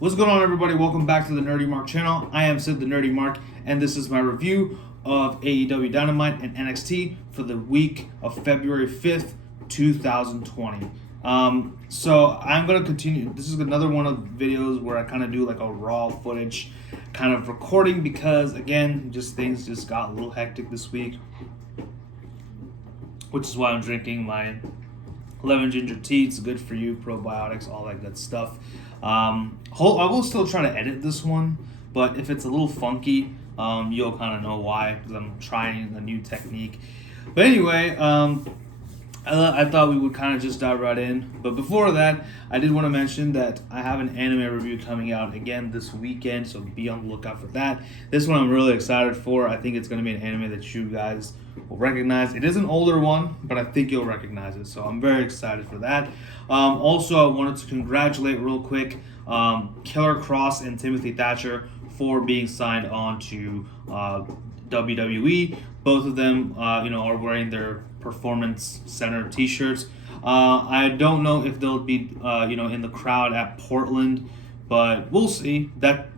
What's going on, everybody? Welcome back to the Nerdy Mark channel. I am Sid the Nerdy Mark, and this is my review of AEW Dynamite and NXT for the week of February 5th, 2020. So I'm going to continue. This is another one of the videos where I kind of do like a raw footage kind of recording because, again, things just got a little hectic this week, which is why I'm drinking my lemon ginger tea. It's good for you, probiotics, all that good stuff. I will still try to edit this one, but if it's a little funky, you'll kind of know why, because I'm trying a new technique. But anyway, I thought we would kind of just dive right in. But before that, I did want to mention that I have an anime review coming out again this weekend, so be on the lookout for that. This one I'm really excited for. I think it's going to be an anime that you guys will recognize. It is an older one, but I think you'll recognize it, so I'm very excited for that. Also, I wanted to congratulate real quick Killer Kross and Timothy Thatcher for being signed on to WWE. Both of them, are wearing their Performance Center T-shirts. I don't know if they'll be, in the crowd at Portland, but we'll see. That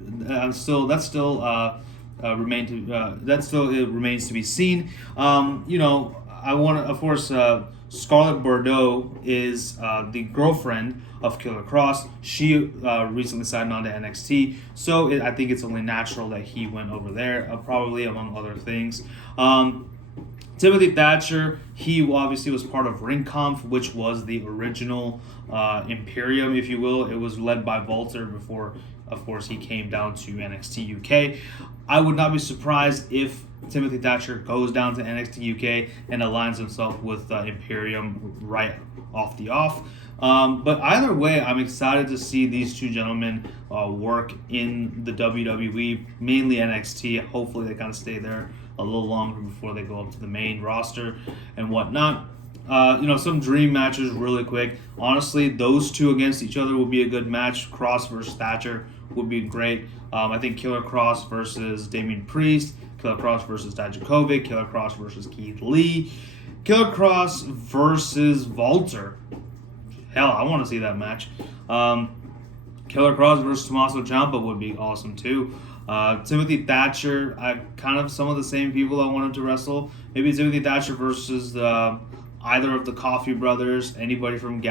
remains to be seen. I want to, of course, Scarlett Bordeaux is the girlfriend of Killer Kross. She recently signed on to NXT, so I think it's only natural that he went over there, probably among other things. Timothy Thatcher, he obviously was part of Ringkampf, which was the original Imperium, if you will. It was led by Walter before, of course, he came down to NXT UK. I would not be surprised if Timothy Thatcher goes down to NXT UK and aligns himself with Imperium right off the off. But either way, I'm excited to see these two gentlemen work in the WWE, mainly NXT. Hopefully they kind of stay there a little longer before they go up to the main roster and whatnot. Some dream matches really quick. Honestly, those two against each other would be a good match. Kross versus Thatcher would be great. I think Killer Kross versus Damian Priest, Killer Kross versus Dijakovic, Killer Kross versus Keith Lee, Killer Kross versus Walter. Hell, I want to see that match. Killer Kross versus Tommaso Ciampa would be awesome too. Timothy Thatcher, kind of some of the same people I wanted to wrestle. Maybe Timothy Thatcher versus either of the Coffey brothers, anybody from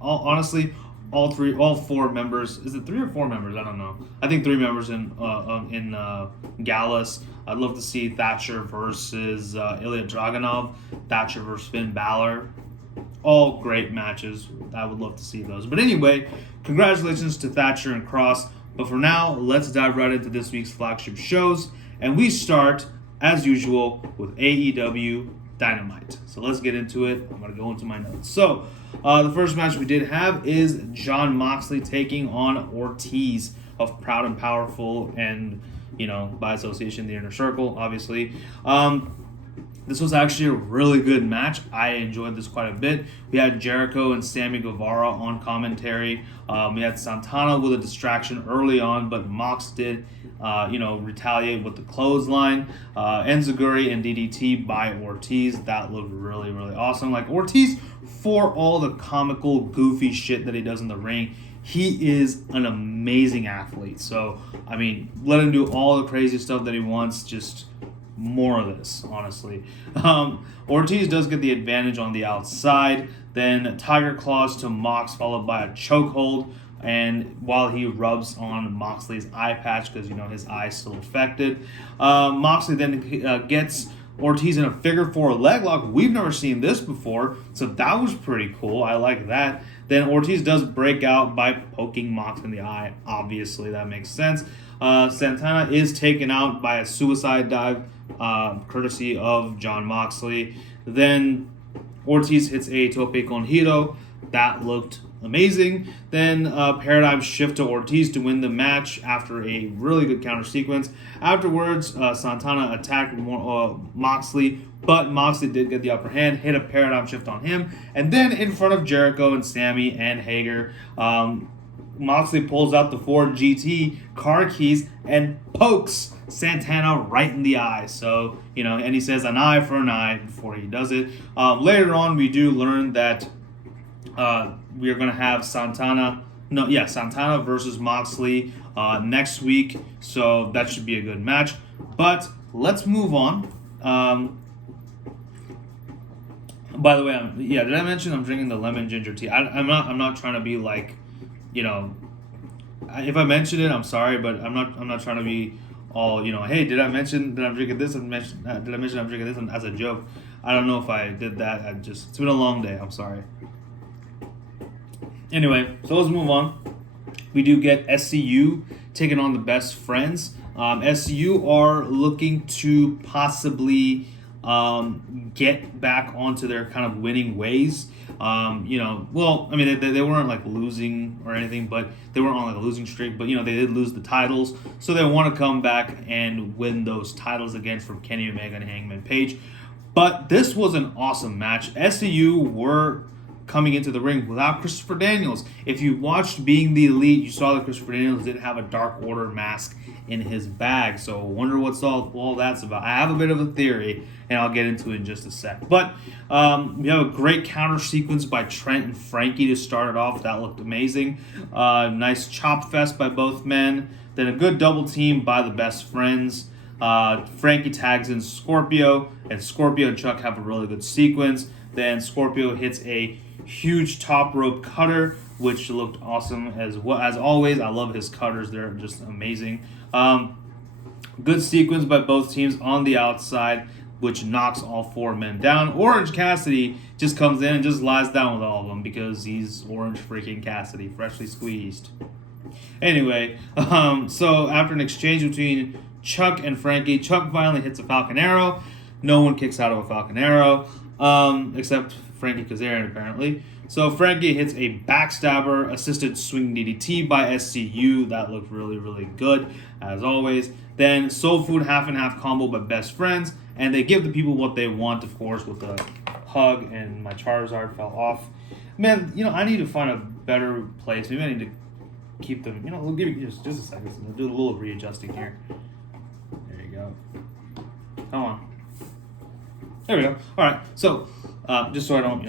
honestly, all four members. Is it 3 or 4 members? I don't know. I think 3 members in Gallus. I'd love to see Thatcher versus Ilya Dragunov, Thatcher versus Finn Balor. All great matches. I would love to see those. But anyway, congratulations to Thatcher and Kross. But for now, let's dive right into this week's flagship shows. And we start, as usual, with AEW Dynamite. So let's get into it. I'm going to go into my notes. So, the first match we did have is Jon Moxley taking on Ortiz of Proud and Powerful and, by association, the Inner Circle, obviously. This was actually a really good match. I enjoyed this quite a bit. We had Jericho and Sammy Guevara on commentary. We had Santana with a distraction early on, but Mox did, retaliate with the clothesline. Enziguri and DDT by Ortiz. That looked really, really awesome. Like, Ortiz, for all the comical, goofy shit that he does in the ring, he is an amazing athlete. So, let him do all the crazy stuff that he wants. Just more of this, honestly. Ortiz does get the advantage on the outside. Then Tiger Claws to Mox, followed by a chokehold. And while he rubs on Moxley's eye patch, because, his eye's still affected. Moxley then gets Ortiz in a figure 4 leg lock. We've never seen this before, so that was pretty cool. I like that. Then Ortiz does break out by poking Mox in the eye. Obviously, that makes sense. Santana is taken out by a suicide dive, courtesy of Jon Moxley. Then Ortiz hits a tope con hilo. That looked amazing. Then paradigm shift to Ortiz to win the match after a really good counter sequence. Afterwards, Santana attacked Moxley, but Moxley did get the upper hand, hit a paradigm shift on him. And then in front of Jericho and Sammy and Hager, Moxley pulls out the Ford GT car keys and pokes Santana right in the eye. So, and he says an eye for an eye before he does it. Later on, we do learn that we are going to have Santana No, yeah, Santana versus Moxley next week. So that should be a good match. But let's move on. By the way, did I mention I'm drinking the lemon ginger tea? I'm not trying to be like, you know, if I mention it, I'm sorry, but I'm not trying to be all, hey, did I mention that I'm drinking this? Did I mention I'm drinking this as a joke? I don't know if I did that. It's been a long day. I'm sorry. Anyway, so let's move on. We do get SCU taking on the Best Friends. SCU are looking to possibly get back onto their kind of winning ways. They weren't like losing or anything, but they weren't on like a losing streak. But they did lose the titles, so they want to come back and win those titles again from Kenny Omega and Hangman Page. But this was an awesome match. SCU were coming into the ring without Christopher Daniels. If you watched Being the Elite, you saw that Christopher Daniels didn't have a Dark Order mask in his bag. So I wonder what's all that's about. I have a bit of a theory, and I'll get into it in just a sec. But we have a great counter sequence by Trent and Frankie to start it off. That looked amazing. Nice chop fest by both men. Then a good double team by the Best Friends. Frankie tags in Scorpio, and Scorpio and Chuck have a really good sequence. Then Scorpio hits a huge top rope cutter, which looked awesome as well. As always, I love his cutters; they're just amazing. Good sequence by both teams on the outside, which knocks all four men down. Orange Cassidy just comes in and just lies down with all of them because he's Orange freaking Cassidy, freshly squeezed. Anyway, so after an exchange between Chuck and Frankie, Chuck finally hits a Falcon Arrow. No one kicks out of a Falcon Arrow, except Frankie Kazarian apparently. So Frankie hits a backstabber assisted swing DDT by SCU. That looked really, really good as always. Then Soul Food half and half combo by Best Friends, and they give the people what they want, of course, with a hug. And my Charizard fell off. Man, I need to find a better place. Maybe I need to keep them. We'll give you just a second. We'll do a little readjusting here. There you go. Come on. There we go. All right. So, just so I don't,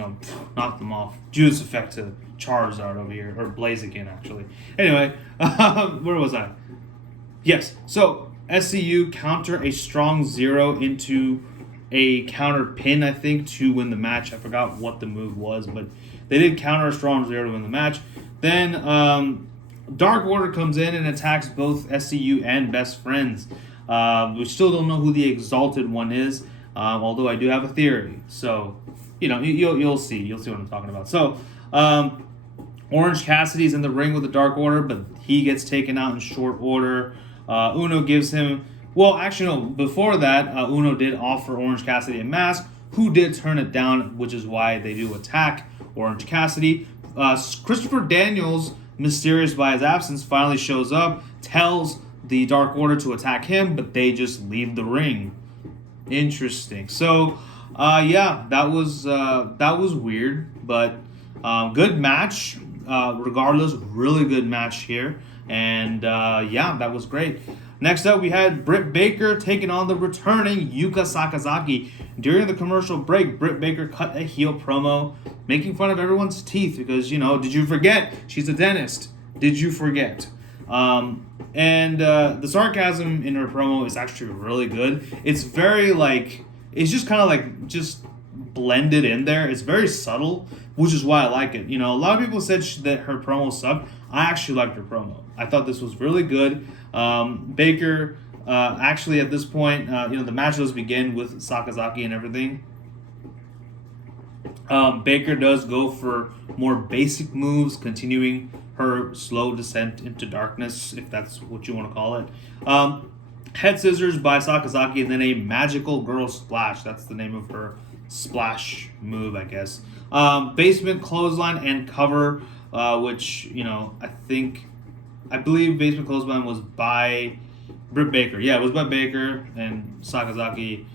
knock them off. Judas effect to Charizard over here, or Blaziken actually. Anyway, where was I? Yes. So SCU counter a strong 0 into a counter pin, I think, to win the match. I forgot what the move was, but they did counter a strong 0 to win the match. Then Dark Order comes in and attacks both SCU and Best Friends. We still don't know who the Exalted one is. Although I do have a theory, so you'll see. You'll see what I'm talking about. So, Orange Cassidy's in the ring with the Dark Order, but he gets taken out in short order. Uno gives him. Well, actually, no. Before that, Uno did offer Orange Cassidy a mask, who did turn it down, which is why they do attack Orange Cassidy. Christopher Daniels, mysterious by his absence, finally shows up, tells the Dark Order to attack him, but they just leave the ring. Interesting. So, that was weird, but good match. Regardless, really good match here, and that was great. Next up, we had Britt Baker taking on the returning Yuka Sakazaki. During the commercial break, Britt Baker cut a heel promo, making fun of everyone's teeth because did you forget she's a dentist? Did you forget? And the sarcasm in her promo is actually really good. It's very it's just kind of just blended in there. It's very subtle, which is why I like it. A lot of people said that her promo sucked. I actually liked her promo. I thought this was really good. Baker, actually at this point, the match does begin with Sakazaki and everything. Baker does go for more basic moves, continuing her slow descent into darkness, if that's what you want to call it. Head scissors by Sakazaki, and then a magical girl splash. That's the name of her splash move, I guess. Basement clothesline and cover, which, I believe basement clothesline was by Britt Baker. Yeah, it was by Baker, and Sakazaki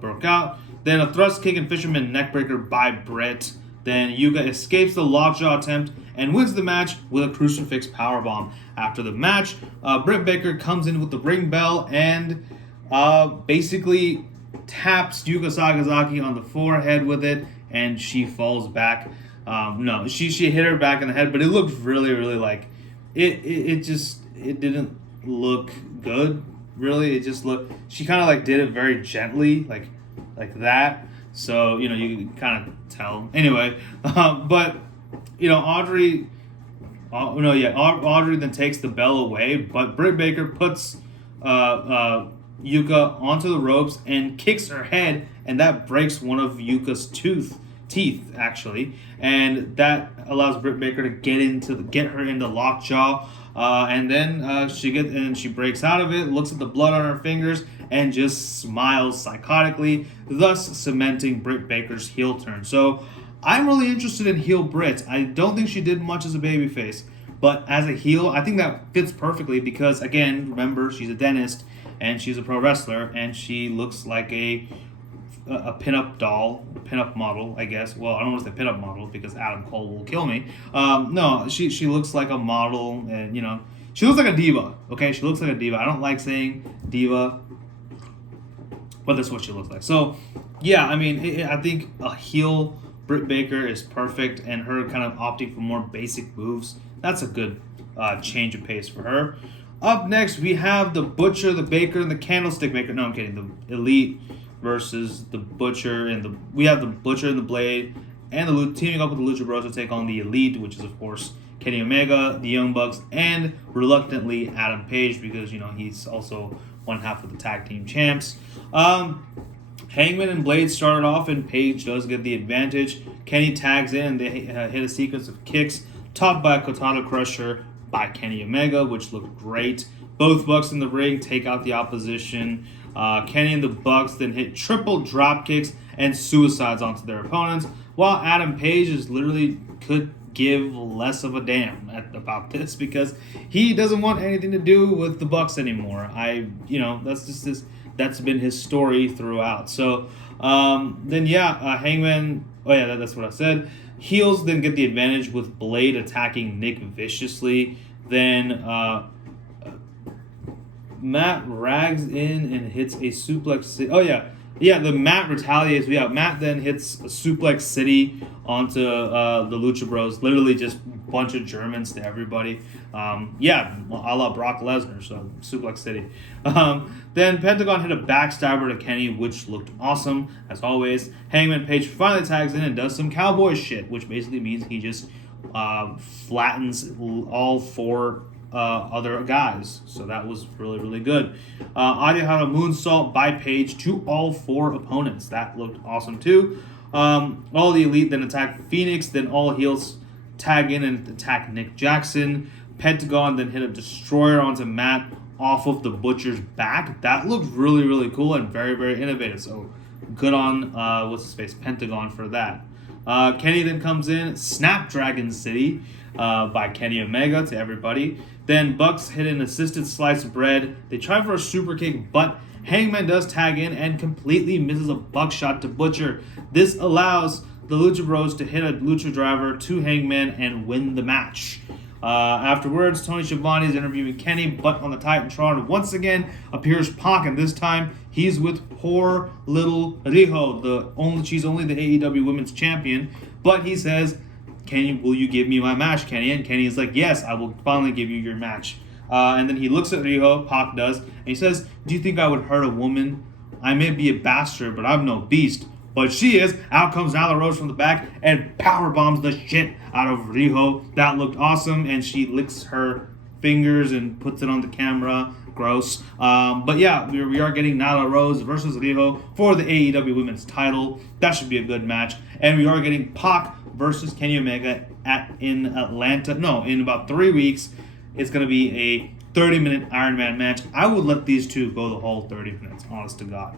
broke out. Then a thrust kick and fisherman neckbreaker by Britt. Then Yuka escapes the lockjaw attempt and wins the match with a crucifix powerbomb. After the match, Britt Baker comes in with the ring bell and basically taps Yuka Sakazaki on the forehead with it, and she falls back. No, she hit her back in the head, but it looked really, really like it didn't look good. Really, it just looked. She kind of like did it very gently, like that. So you can kind of tell. Anyway, but Audrey. Audrey then takes the bell away, but Britt Baker puts Yuka onto the ropes and kicks her head, and that breaks one of Yuka's teeth actually, and that allows Britt Baker to get her into lockjaw, and then she breaks out of it, looks at the blood on her fingers, and just smiles psychotically, thus cementing Britt Baker's heel turn. So I'm really interested in heel Britt. I don't think she did much as a babyface, but as a heel, I think that fits perfectly because, again, remember, she's a dentist and she's a pro wrestler, and she looks like a pinup doll, pinup model, I guess. Well, I don't want to say pinup model because Adam Cole will kill me. No, she looks like a model, and she looks like a diva. Okay, she looks like a diva. I don't like saying diva, but that's what she looks like. So, yeah, I mean, I think a heel Britt Baker is perfect, and her kind of opting for more basic moves, that's a good change of pace for her. Up next, we have the Butcher, the Baker, and the Candlestick Maker. No, I'm kidding. The Elite versus the Butcher, and we have the Butcher and the Blade, and the teaming up with the Lucha Bros to take on the Elite, which is, of course, Kenny Omega, the Young Bucks, and reluctantly Adam Page, because, he's also one half of the tag team champs. Hangman and Blade started off, and Page does get the advantage. Kenny tags in, and they hit a sequence of kicks, topped by a Katana Crusher by Kenny Omega, which looked great. Both Bucks in the ring take out the opposition. Kenny and the Bucks then hit triple drop kicks and suicides onto their opponents, while Adam Page is literally could give less of a damn about this because he doesn't want anything to do with the Bucks anymore. That's just his. That's been his story throughout. So, Hangman... Oh, yeah, that's what I said. Heels then get the advantage with Blade attacking Nick viciously. Then Matt rags in and hits a suplex... Oh, yeah. Yeah, the Matt retaliates. Yeah, Matt then hits a suplex city onto the Lucha Bros. Literally just a bunch of Germans to everybody. A la Brock Lesnar, so suplex city. Then Pentagon hit a backstabber to Kenny, which looked awesome, as always. Hangman Page finally tags in and does some cowboy shit, which basically means he just flattens all four other guys. So that was really, really good. Adi had a moonsault by Page to all four opponents. That looked awesome too. All the Elite then attack Phoenix. Then all heels tag in and attack Nick Jackson. Pentagon then hit a destroyer onto Matt off of the Butcher's back. That looked really, really cool and very, very innovative. So good on Pentagon for that. Kenny then comes in, Snapdragon City by Kenny Omega to everybody. Then Bucks hit an assisted slice of bread. They try for a super kick, but Hangman does tag in and completely misses a buckshot to Butcher. This allows the Lucha Bros to hit a Lucha Driver to Hangman and win the match. Afterwards, Tony Schiavone is interviewing Kenny, but on the Titantron once again appears Pac, and this time he's with poor little Riho. She's only the AEW Women's Champion, but he says, "Kenny, will you give me my match, Kenny?" And Kenny is like, "Yes, I will finally give you your match." And then he looks at Riho, Pac does, and he says, "Do you think I would hurt a woman? I may be a bastard, but I'm no beast." But she is. Out comes Nyla Rose from the back and power bombs the shit out of Riho. That looked awesome, and she licks her fingers and puts it on the camera. Gross. But yeah, we are getting Nyla Rose versus Riho for the AEW Women's title. That should be a good match. And we are getting Pac versus Kenny Omega in Atlanta. No, in about 3 weeks. It's going to be a 30-minute Iron Man match. I would let these two go the whole 30 minutes, honest to God.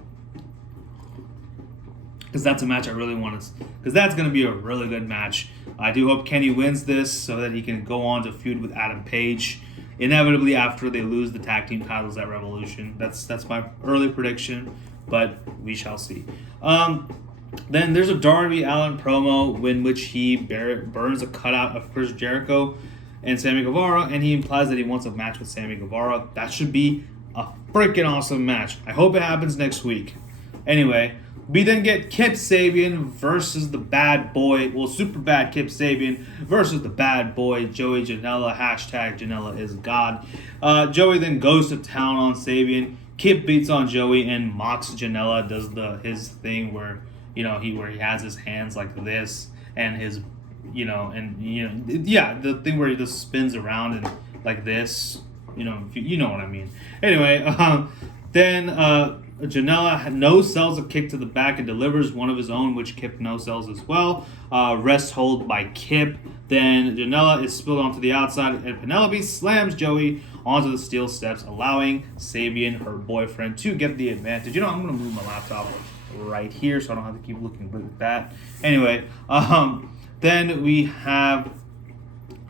Because that's a match I really want to... Because that's going to be a really good match. I do hope Kenny wins this so that he can go on to feud with Adam Page. Inevitably after they lose the tag team titles at Revolution. That's my early prediction. But we shall see. Then there's a Darby Allin promo in which he burns a cutout of Chris Jericho and Sammy Guevara. And he implies that he wants a match with Sammy Guevara. That should be a freaking awesome match. I hope it happens next week. Anyway... We then get Kip Sabian versus the bad boy, super bad Kip Sabian versus the bad boy Joey Janella. Hashtag Janella is God. Joey then goes to town on Sabian. Kip beats on Joey and mocks Janella. Does his thing where he has his hands like this and his the thing where he just spins around and like this. You know what I mean. Anyway, then Janella no-sells a kick to the back and delivers one of his own, which Kip no-sells as well. Rest hold by Kip. Then Janella is spilled onto the outside, and Penelope slams Joey onto the steel steps, allowing Sabian, her boyfriend, to get the advantage. I'm going to move my laptop right here so I don't have to keep looking at that. Anyway, then we have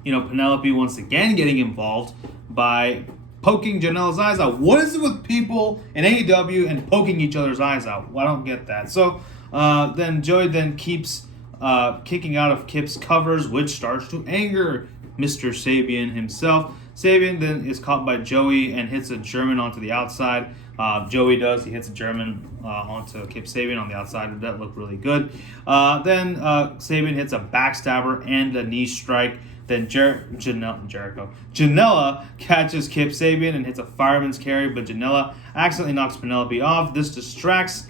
Penelope once again getting involved by poking Janella's eyes out. What is it with people in AEW and poking each other's eyes out? Well, I don't get that. So then Joey then keeps kicking out of Kip's covers, which starts to anger Mr. Sabian himself. Sabian then is caught by Joey and hits a German onto the outside. Joey does. He hits a German onto Kip Sabian on the outside. That looked really good. Then Sabian hits a backstabber and a knee strike. Then Janella catches Kip Sabian and hits a fireman's carry, but Janella accidentally knocks Penelope off. This distracts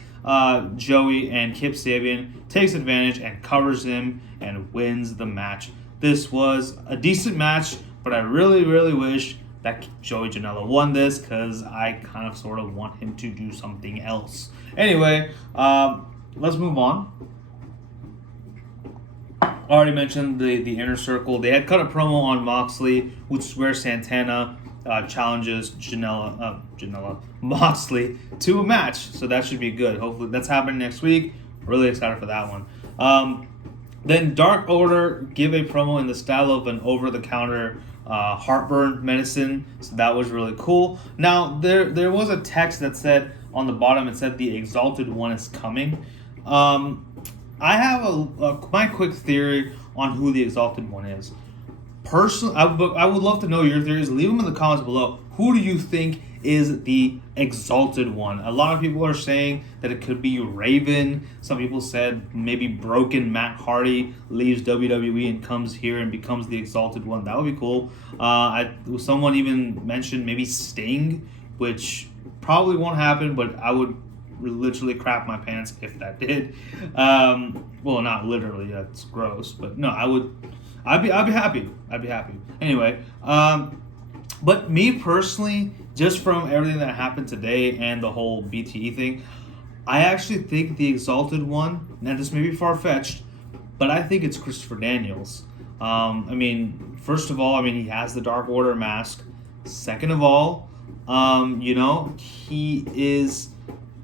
Joey, and Kip Sabian takes advantage and covers him and wins the match. This was a decent match, but I really, really wish that Joey Janela won this because I kind of sort of want him to do something else. Anyway, let's move on. Already mentioned the Inner Circle. They had cut a promo on Moxley, which is where Santana challenges Moxley to a match. So that should be good. Hopefully that's happening next week. Really excited for that one. Then Dark Order give a promo in the style of an over-the-counter heartburn medicine. So that was really cool. Now, there was a text that said on the bottom, it said the Exalted One is coming. I have my quick theory on who the Exalted One is. Personally, I would love to know your theories. Leave them in the comments below. Who do you think is the Exalted One? A lot of people are saying that it could be Raven. Some people said maybe broken Matt Hardy leaves WWE and comes here and becomes the Exalted One. That would be cool. Someone even mentioned maybe Sting, which probably won't happen, but I would literally crap my pants if that did. Well, not literally. That's gross, but no, I'd be happy. I'd be happy. Anyway, but me personally, just from everything that happened today and the whole BTE thing, I actually think the Exalted One, now this may be far-fetched, but I think it's Christopher Daniels. First of all, he has the Dark Order mask. Second of all, he is...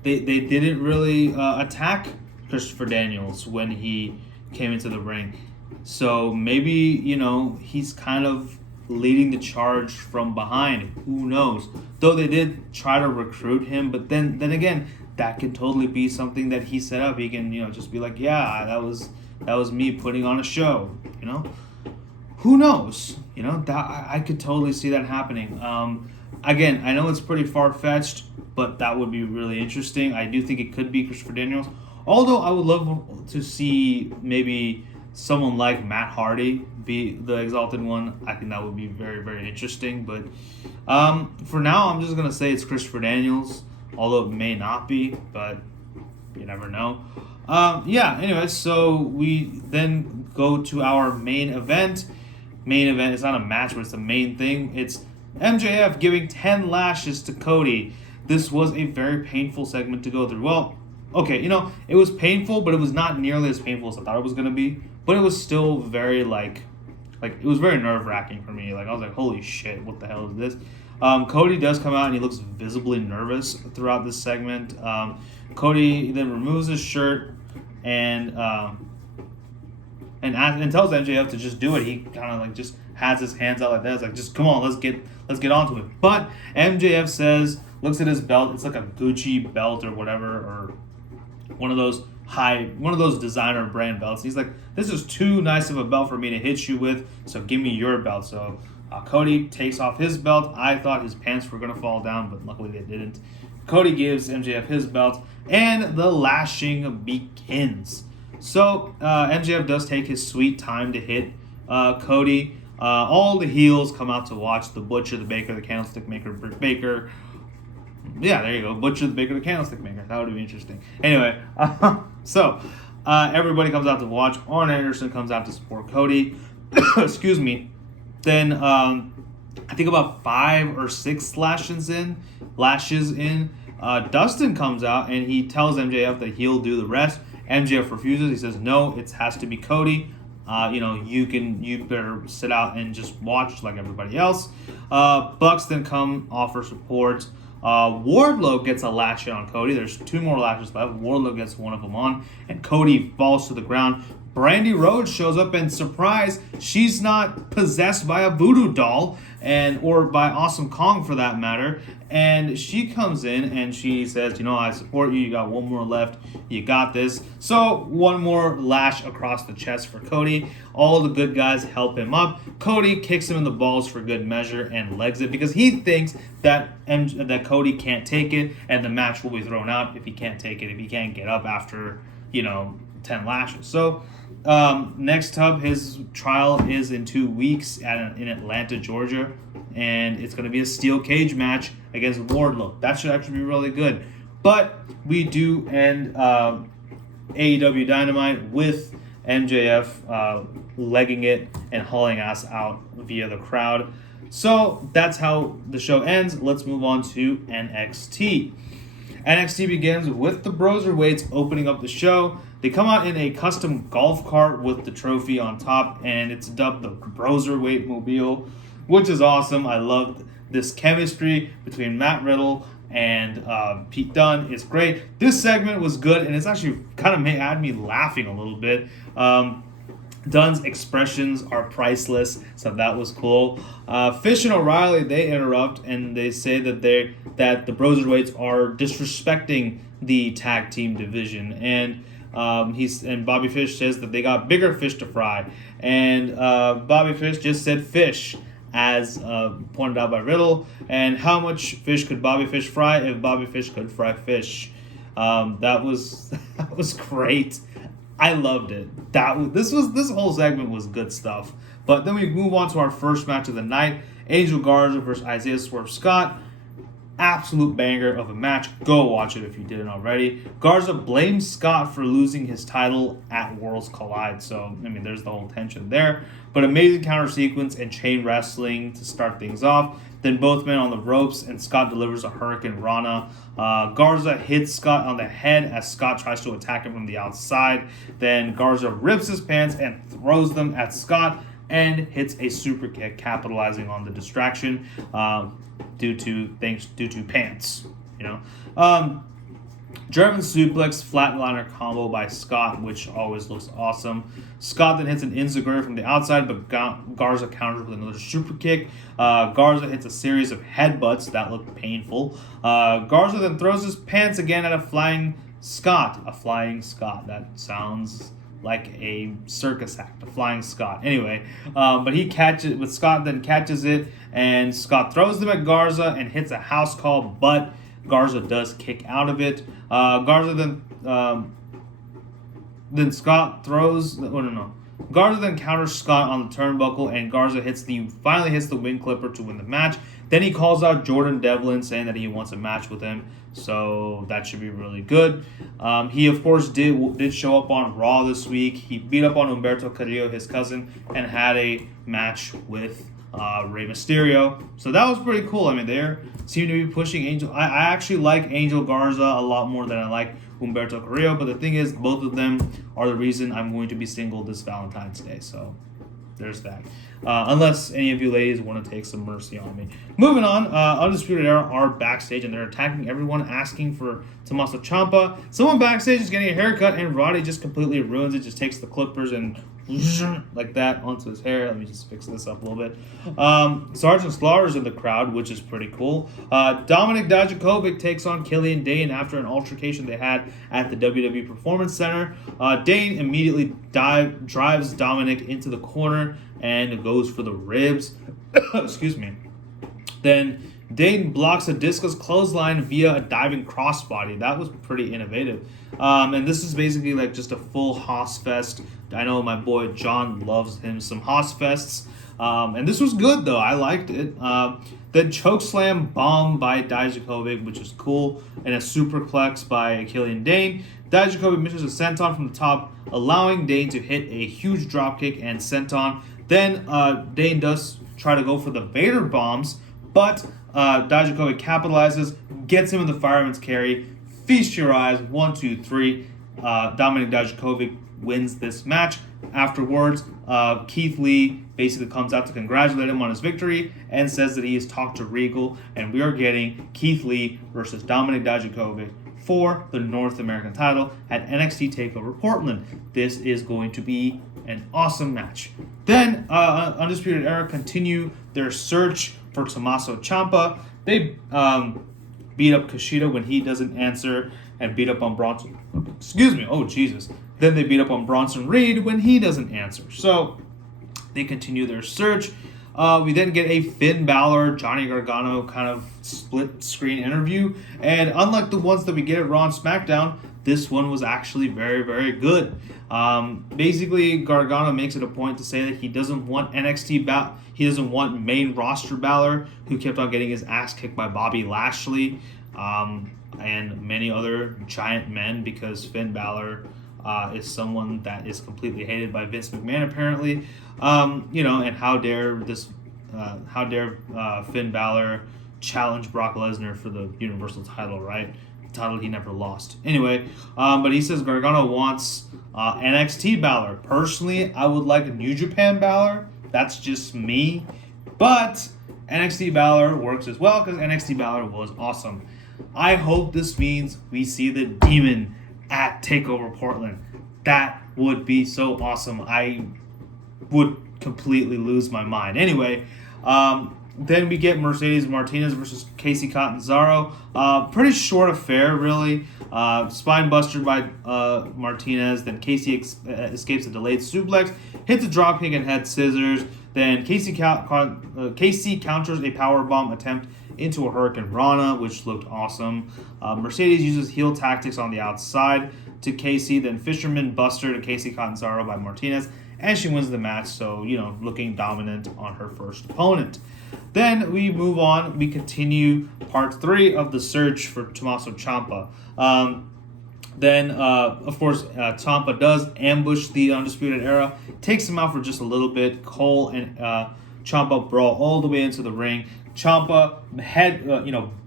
They didn't really attack Christopher Daniels when he came into the ring. So maybe, he's kind of leading the charge from behind. Who knows? Though they did try to recruit him, but then again, that could totally be something that he set up. He can, just be like, yeah, that was me putting on a show, Who knows? I could totally see that happening. Again, I know it's pretty far-fetched, but that would be really interesting. I do think it could be Christopher Daniels. Although I would love to see maybe someone like Matt Hardy be the Exalted One. I think that would be very, very interesting. But for now, I'm just going to say it's Christopher Daniels, although it may not be, but you never know. Anyway, so we then go to our main event. Main event, it's not a match, but it's the main thing. It's MJF giving 10 lashes to Cody. This was a very painful segment to go through. Well, okay, it was painful, but it was not nearly as painful as I thought it was going to be. But it was still very, it was very nerve-wracking for me. I was like, holy shit, what the hell is this? Cody does come out, and he looks visibly nervous throughout this segment. Cody then removes his shirt and tells MJF to just do it. He kind of, just has his hands out like that. It's like, just come on, let's get onto it. But MJF says, looks at his belt. It's like a Gucci belt or whatever, or one of those designer brand belts. He's like, this is too nice of a belt for me to hit you with, so give me your belt. So Cody takes off his belt. I thought his pants were going to fall down, but luckily they didn't. Cody gives MJF his belt, and the lashing begins. So MJF does take his sweet time to hit Cody. All the heels come out to watch: the Butcher, the Baker, the Candlestick Maker, Britt Baker. Yeah, there you go. Butcher, the Baker, the Candlestick Maker. That would be interesting. Anyway, so everybody comes out to watch. Arn Anderson comes out to support Cody. Excuse me. Then I think about 5 or 6 lashes in, Dustin comes out and he tells MJF that he'll do the rest. MJF refuses. He says, no, it has to be Cody. You better sit out and just watch like everybody else. Bucks then come offer support. Wardlow gets a lash in on Cody. There's 2 more lashes left. Wardlow gets one of them on, and Cody falls to the ground. Brandy Rhodes shows up, and surprise, she's not possessed by a voodoo doll, or by Awesome Kong for that matter. And she comes in and she says, I support you. You got 1 more left. You got this. So 1 more lash across the chest for Cody. All the good guys help him up. Cody kicks him in the balls for good measure and legs it because he thinks that Cody can't take it and the match will be thrown out if he can't take it, if he can't get up after, 10 lashes. So next up, his trial is in 2 weeks in Atlanta, Georgia, and it's going to be a steel cage match against Wardlow. That should actually be really good. But we do end AEW Dynamite with MJF legging it and hauling ass out via the crowd. So that's how the show ends. Let's move on to NXT. NXT begins with the Broserweights opening up the show. They come out in a custom golf cart with the trophy on top, and it's dubbed the Broserweight Mobile, which is awesome. I love this chemistry between Matt Riddle and Pete Dunne. It's great. This segment was good, and it's actually kind of had me laughing a little bit. Dunne's expressions are priceless, so that was cool. Fish and O'Reilly, they interrupt, and they say that the Broserweights are disrespecting the tag team division, and Bobby Fish says that they got bigger fish to fry, and Bobby Fish just said fish, as pointed out by Riddle. And how much fish could Bobby Fish fry if Bobby Fish could fry fish? That was great. I loved it. This whole segment was good stuff. But then we move on to our first match of the night: Angel Garza versus Isaiah Swerve Scott. Absolute banger of a match. Go watch it if you didn't already. Garza blames Scott for losing his title at Worlds Collide. So, there's the whole tension there. But amazing counter sequence and chain wrestling to start things off. Then both men on the ropes, and Scott delivers a Hurricane Rana. Garza hits Scott on the head as Scott tries to attack him from the outside. Then Garza rips his pants and throws them at Scott and hits a super kick, capitalizing on the distraction due to pants. German suplex flatliner combo by Scott, which always looks awesome. Scott then hits an enziguri from the outside, but Garza counters with another super kick. Garza hits a series of headbutts that look painful. Garza then throws his pants again at a flying Scott. A flying Scott. That sounds like a circus act. A flying Scott. Anyway, but Scott then catches it, and Scott throws them at Garza and hits a house call, but Garza does kick out of it. Garza then Scott throws. Oh no. Garza then counters Scott on the turnbuckle, and Garza finally hits the wing clipper to win the match. Then he calls out Jordan Devlin, saying that he wants a match with him. So that should be really good. He of course did show up on Raw this week. He beat up on Humberto Carrillo, his cousin, and had a match with Rey Mysterio. So that was pretty cool. They seem to be pushing Angel. I actually like Angel Garza a lot more than I like Humberto Carrillo, but the thing is, both of them are the reason I'm going to be single this Valentine's Day. So there's that. Unless any of you ladies want to take some mercy on me. Moving on, Undisputed Era are backstage, and they're attacking everyone, asking for Tommaso Ciampa. Someone backstage is getting a haircut, and Roddy just completely ruins it, just takes the clippers and like that onto his hair. Let me just fix this up a little bit. Sergeant Slaughter's in the crowd, which is pretty cool. Dominik Dijakovic takes on Killian Dain after an altercation they had at the WWE Performance Center. Dain immediately drives Dominik into the corner and goes for the ribs. Excuse me. Then Dain blocks a discus clothesline via a diving crossbody. That was pretty innovative. And this is basically like just a full Hoss Fest. I know my boy John loves him some Hoss Fests. And this was good, though. I liked it. Then chokeslam bomb by Dijakovic, which is cool, and a superplex by Killian Dain. Dijakovic misses a senton from the top, allowing Dain to hit a huge dropkick and senton. Then Dain does try to go for the Vader bombs, but Dijakovic capitalizes, gets him in the fireman's carry. Feast your eyes, 1, 2, 3. Dominik Dijakovic wins this match. Afterwards, Keith Lee basically comes out to congratulate him on his victory and says that he has talked to Regal, and we are getting Keith Lee versus Dominik Dijakovic for the North American title at NXT TakeOver Portland. This is going to be an awesome match. Then, Undisputed Era continue their search for Tommaso Ciampa. They beat up Kushida when he doesn't answer and beat up on Bronson. Excuse me. Oh, Jesus. Then they beat up on Bronson Reed when he doesn't answer. So they continue their search. We then get a Finn Balor, Johnny Gargano kind of split screen interview. And unlike the ones that we get at Raw and SmackDown, this one was actually very, very good. Basically, Gargano makes it a point to say that he doesn't want he doesn't want main roster Balor, who kept on getting his ass kicked by Bobby Lashley and many other giant men, because Finn Balor is someone that is completely hated by Vince McMahon, apparently. And how dare Finn Balor challenge Brock Lesnar for the Universal title, right? The title he never lost. Anyway, but he says Gargano wants NXT Balor. Personally, I would like a New Japan Balor. That's just me. But NXT Balor works as well, because NXT Balor was awesome. I hope this means we see the Demon at TakeOver Portland. That would be so awesome. I would completely lose my mind. Anyway, then we get Mercedes Martinez versus Casey Catanzaro. Pretty short affair, really. Spine buster by Martinez. Then Casey escapes a delayed suplex, hits a dropkick and head scissors. Then Casey counters a powerbomb attempt into a Hurricane Rana, which looked awesome. Mercedes uses heel tactics on the outside to Casey, then Fisherman Buster to Casey Catanzaro by Martinez, and she wins the match, so, looking dominant on her first opponent. Then we move on. We continue part 3 of the search for Tommaso Ciampa. Of course, Ciampa does ambush the Undisputed Era, takes him out for just a little bit. Cole and Ciampa brawl all the way into the ring. Ciampa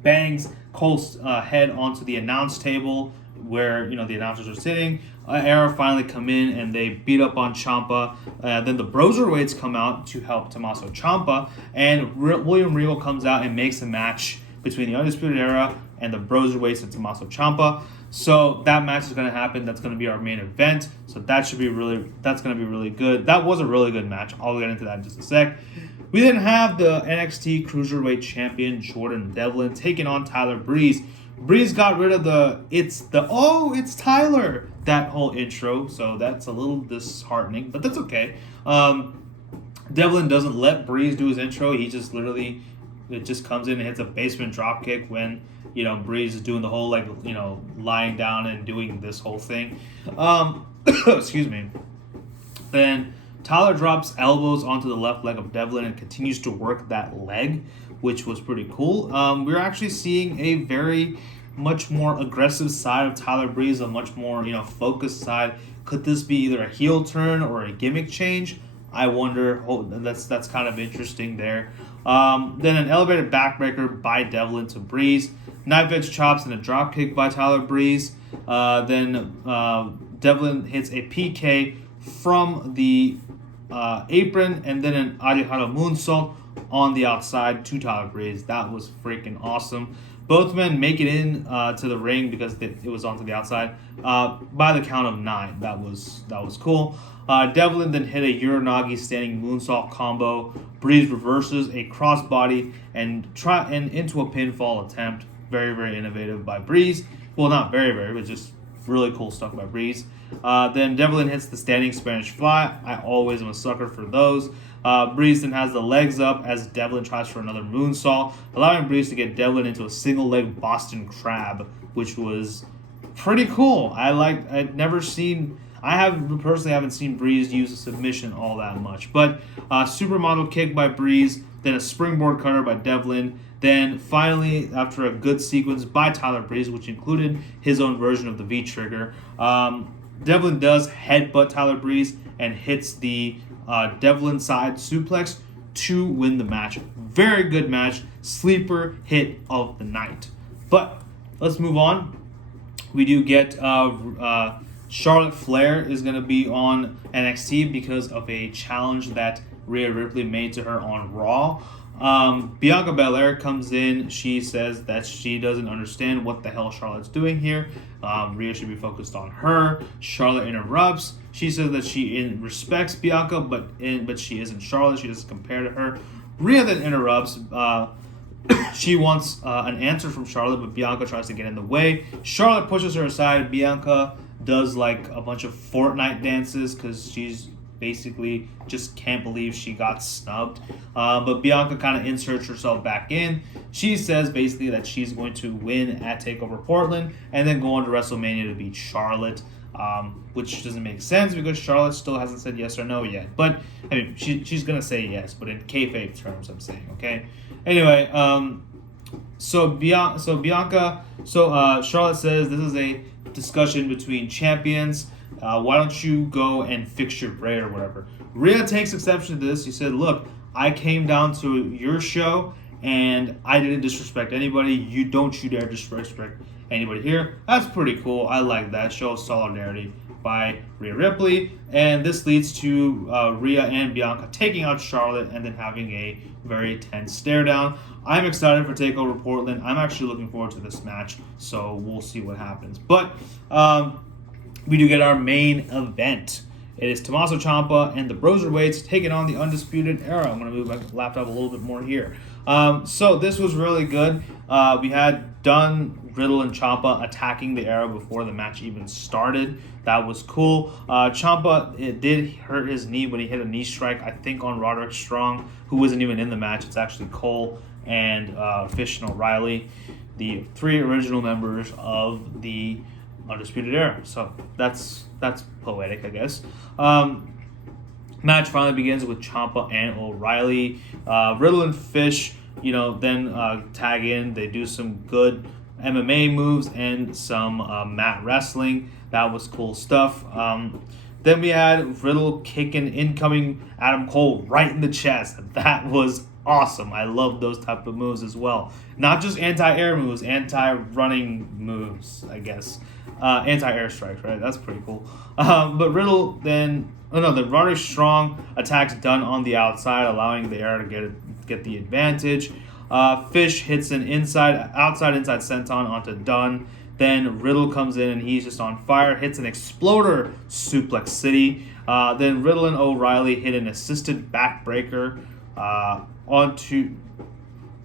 bangs Cole's head onto the announce table where the announcers are sitting. Era finally come in and they beat up on Ciampa. Then the Broserweights come out to help Tommaso Ciampa, and William Regal comes out and makes a match between the Undisputed Era and the Broserweights and Tommaso Ciampa. So that match is going to happen. That's going to be our main event. So that's going to be really good. That was a really good match. I'll get into that in just a sec. We then have the NXT Cruiserweight Champion Jordan Devlin taking on Tyler Breeze. Breeze got rid of it's Tyler, that whole intro, so that's a little disheartening, but that's okay. Devlin doesn't let Breeze do his intro. He just it just comes in and hits a basement dropkick when Breeze is doing the whole lying down and doing this whole thing. Excuse me. Then Tyler drops elbows onto the left leg of Devlin and continues to work that leg, which was pretty cool. We're actually seeing a very much more aggressive side of Tyler Breeze, a much more focused side. Could this be either a heel turn or a gimmick change? I wonder. That's kind of interesting there. Then an elevated backbreaker by Devlin to Breeze. Knife edge chops and a dropkick by Tyler Breeze. Then Devlin hits a PK from the apron, and then an Arihara moonsault on the outside to Tyler Breeze. That was freaking awesome. Both men make it in to the ring because it was onto the outside by the count of 9. That was cool. Devlin then hit a Uranagi standing moonsault combo. Breeze reverses a crossbody and into a pinfall attempt. Very, very innovative by Breeze. Well, not very, very, but just Really cool stuff by Breeze. Then Devlin hits the standing Spanish fly. I always am a sucker for those. Breeze then has the legs up as Devlin tries for another moonsault, allowing Breeze to get Devlin into a single leg Boston Crab, which was pretty cool. I personally haven't seen Breeze use a submission all that much. But supermodel kick by Breeze, then a springboard cutter by Devlin. Then finally, after a good sequence by Tyler Breeze, which included his own version of the V-trigger, Devlin does headbutt Tyler Breeze and hits the Devlin side suplex to win the match. Very good match. Sleeper hit of the night. But let's move on. We do get Charlotte Flair is going to be on NXT because of a challenge that Rhea Ripley made to her on Raw. Bianca Belair comes in. She says that she doesn't understand what the hell Charlotte's doing here. Rhea should be focused on her. Charlotte interrupts. She says that she respects Bianca, but she isn't Charlotte. She doesn't compare to her. Rhea then interrupts. She wants an answer from Charlotte, but Bianca tries to get in the way. Charlotte pushes her aside. Bianca does like a bunch of Fortnite dances because she's basically just can't believe she got snubbed. But Bianca kind of inserts herself back in. She says basically that she's going to win at TakeOver Portland and then go on to WrestleMania to beat Charlotte, which doesn't make sense because Charlotte still hasn't said yes or no yet. But I mean, she's gonna say yes, but in kayfabe terms, I'm saying, okay. Anyway, Charlotte says this is a discussion between champions. Why don't you go and fix your braid or whatever? Rhea takes exception to this. She said, look, I came down to your show and I didn't disrespect anybody. You don't you dare disrespect anybody here. That's pretty cool. I like that. Shows solidarity by Rhea Ripley. And this leads to Rhea and Bianca taking out Charlotte and then having a very tense stare down. I'm excited for TakeOver Portland. I'm actually looking forward to this match. So we'll see what happens. But we do get our main event. It is Tommaso Ciampa and the Broserweights taking on the Undisputed Era. I'm going to move my laptop a little bit more here. So this was really good. We had Dunn, Riddle, and Ciampa attacking the Era before the match even started. That was cool. Ciampa, it did hurt his knee when he hit a knee strike, I think, on Roderick Strong, who wasn't even in the match. It's actually Cole and Fish and O'Reilly, the three original members of the Undisputed Era. So that's poetic, I guess. Match finally begins with Ciampa and O'Reilly. Riddle and Fish, then tag in. They do some good MMA moves and some mat wrestling. That was cool stuff. Then we had Riddle kicking incoming Adam Cole right in the chest. That was awesome. I love those type of moves as well. Not just anti-air moves, anti-running moves, I guess. Anti-air strikes, right? That's pretty cool. But Riddle then Roderick Strong attacks Dunn on the outside, allowing the Era to get the advantage. Fish hits an outside senton onto Dunn. Then Riddle comes in and he's just on fire, hits an exploder suplex city. Then Riddle and O'Reilly hit an assisted backbreaker onto...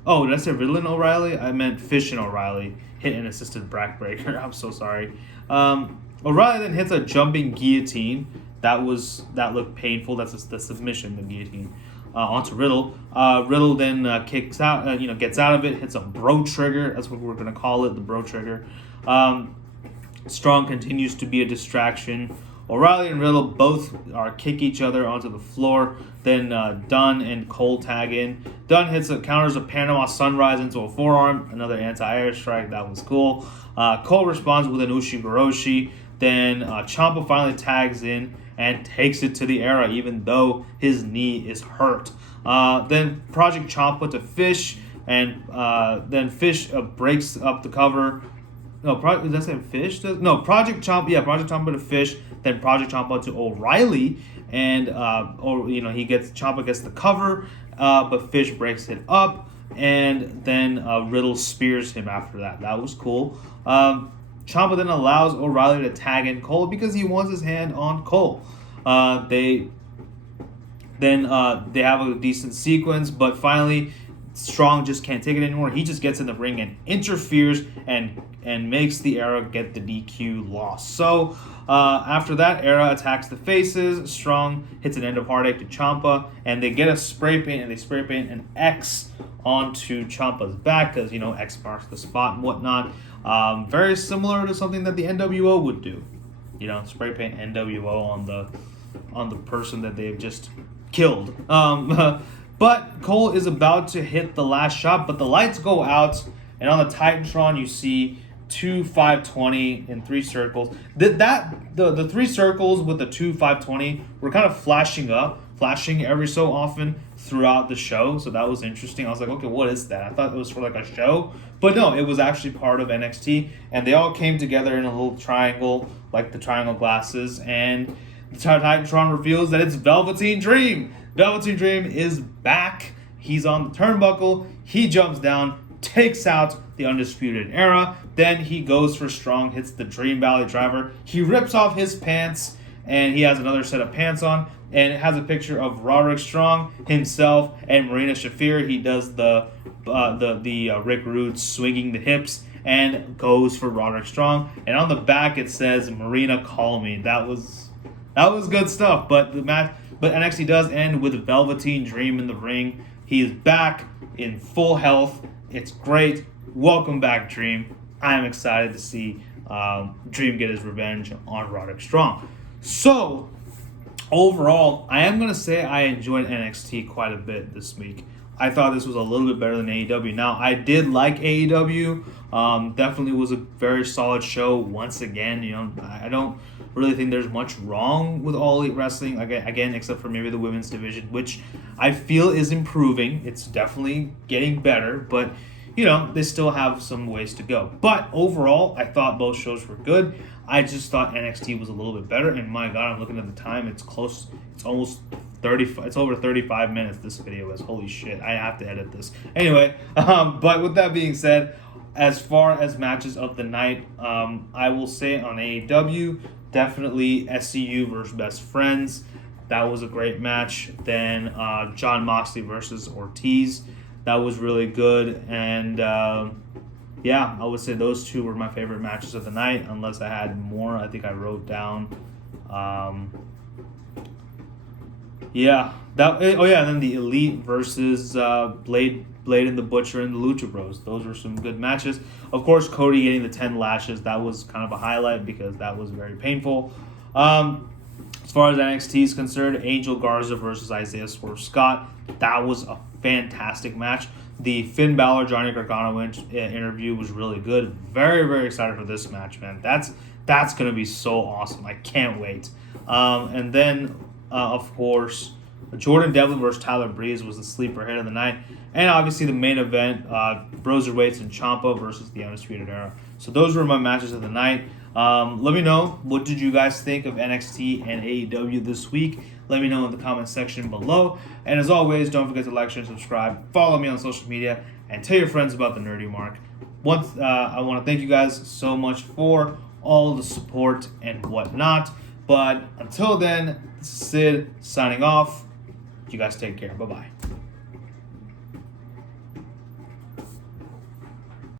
Oh, did I say Riddle and O'Reilly? I meant Fish and O'Reilly hit an assisted backbreaker. I'm so sorry. O'Reilly then hits a jumping guillotine. That looked painful. That's the submission, the guillotine, onto Riddle. Riddle then kicks out, gets out of it, hits a bro trigger. That's what we're gonna call it, the bro trigger. Strong continues to be a distraction. O'Reilly and Riddle both kick each other onto the floor. Then Dunn and Cole tag in. Dunn counters a Panama Sunrise into a forearm. Another anti-air strike. That was cool. Cole responds with an Ushigoroshi. Then Ciampa finally tags in and takes it to the Era, even though his knee is hurt. Then Project Ciampa to Fish, and then Fish breaks up the cover. No, did I say Fish? No, Project Ciampa. Yeah, Project Ciampa to Fish. Then Project Ciampa to O'Reilly, and Ciampa gets the cover, but Fish breaks it up, and then Riddle spears him after that. That was cool. Ciampa then allows O'Reilly to tag in Cole because he wants his hand on Cole. They have a decent sequence, but finally Strong just can't take it anymore. He just gets in the ring and interferes and makes the Era get the DQ loss. So after that, Era attacks the faces. Strong hits an end of heartache to Ciampa, and they get a spray paint, and they spray paint an X onto Ciampa's back because, you know, X marks the spot and whatnot. Very similar to something that the NWO would do. You know, spray paint NWO on the person that they've just killed. But Cole is about to hit the last shot, but the lights go out, and on the Titantron you see 2 520 in 3 circles. The 3 circles with the 2 520 were kind of flashing every so often throughout the show, so that was interesting. I was like, okay, what is that? I thought it was for like a show, but no, it was actually part of NXT, and they all came together in a little triangle, like the triangle glasses, and the Titantron reveals that it's Velveteen Dream. Velveteen Dream is back. He's on the turnbuckle. He jumps down, takes out the Undisputed Era. Then he goes for Strong, hits the Dream Valley Driver. He rips off his pants, and he has another set of pants on. And it has a picture of Roderick Strong himself and Marina Shafir. He does the Rick Rude swinging the hips and goes for Roderick Strong. And on the back it says, "Marina, call me." That was good stuff. But NXT does end with Velveteen Dream in the ring. He is back in full health. It's great. Welcome back, Dream. I am excited to see Dream get his revenge on Roderick Strong. So, overall, I am going to say I enjoyed NXT quite a bit this week. I thought this was a little bit better than AEW. Now, I did like AEW. Definitely was a very solid show once again. You know, I don't really think there's much wrong with All Elite Wrestling, again, except for maybe the women's division, which I feel is improving. It's definitely getting better, but, you know, they still have some ways to go. But overall, I thought both shows were good. I just thought NXT was a little bit better, and my God, I'm looking at the time. It's close. It's almost 30. It's over 35 minutes. This video is. Holy shit! I have to edit this anyway. But with that being said, as far as matches of the night, I will say on AEW, definitely SCU versus Best Friends. That was a great match. Then Jon Moxley versus Ortiz. That was really good, and yeah, I would say those two were my favorite matches of the night, unless I had more. I think I wrote down. Then the Elite versus Blade and the Butcher and the Lucha Bros. Those were some good matches. Of course, Cody getting the 10 lashes, that was kind of a highlight because that was very painful. As far as NXT is concerned, Angel Garza versus Isaiah Swerve Scott. That was a fantastic match. The Finn Balor Johnny Gargano interview was really good. Very, very excited for this match, man. That's going to be so awesome. I can't wait. And then, of course, Jordan Devlin versus Tyler Breeze was the sleeper hit of the night. And obviously the main event, Broserweights and Ciampa versus the Undisputed Era. So those were my matches of the night. Let me know, what did you guys think of NXT and AEW this week? Let me know in the comment section below. And as always, don't forget to like, share, and subscribe. Follow me on social media. And tell your friends about the Nerdy Mark. I want to thank you guys so much for all the support and whatnot. But until then, this is Sid signing off. You guys take care. Bye-bye.